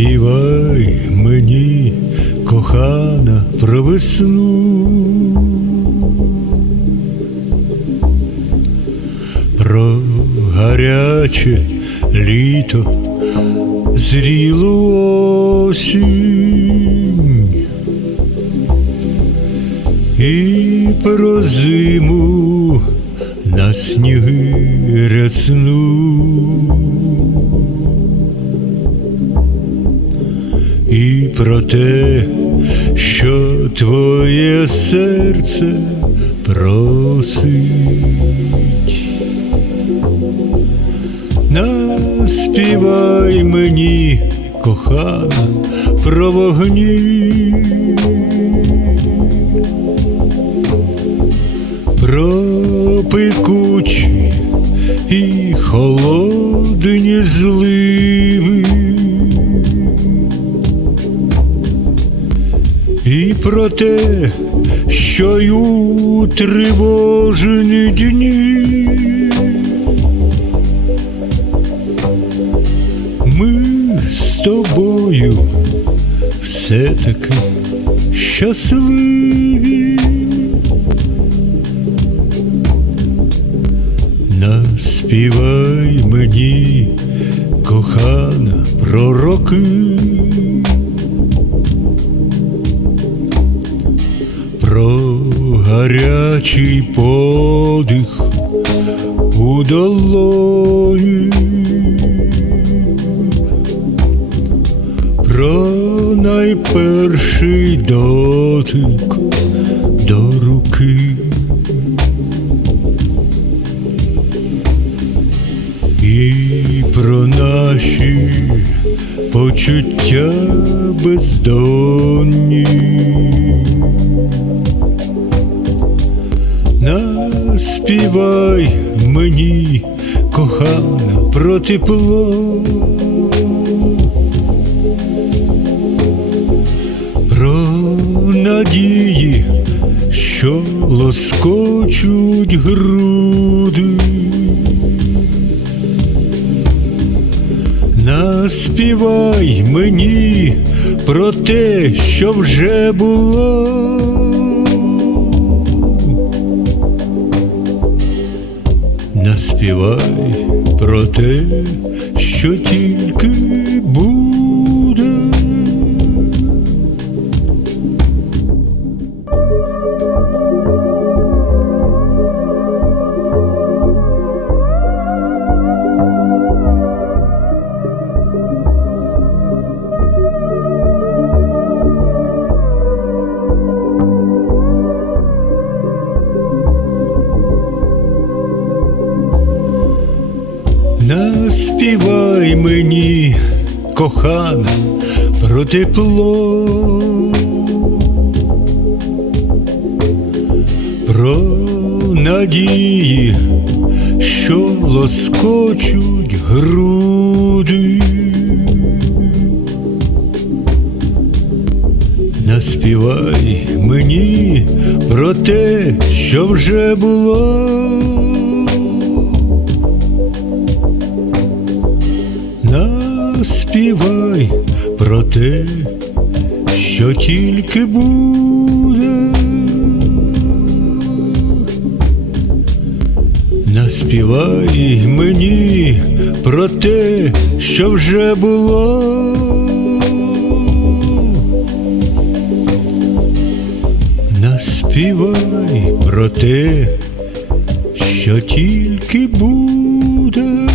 Співай мені, кохана, про весну, про гаряче літо, зрілу осінь і про зиму на сніги рясну. І про те, що твоє серце просить. Наспівай мені, кохана, про вогні, про пекучі і холодні зливи. І про те, що й у тривожені дні ми з тобою все-таки щасливі. Наспівай мені, кохана. Про гарячий подих у долоні, про найперший дотик до руки. І про наші почуття бездонні. Наспівай мені, кохана, про тепло, про надії, що лоскочуть груди. Наспівай мені про те, що вже було. Наспівай про те, що тільки буде. Наспівай мені, кохана, про тепло, про надії, що лоскочуть груди. Наспівай мені про те, що вже було. Наспівай про те, що тільки буде. Наспівай мені про те, що вже було. Наспівай про те, що тільки буде.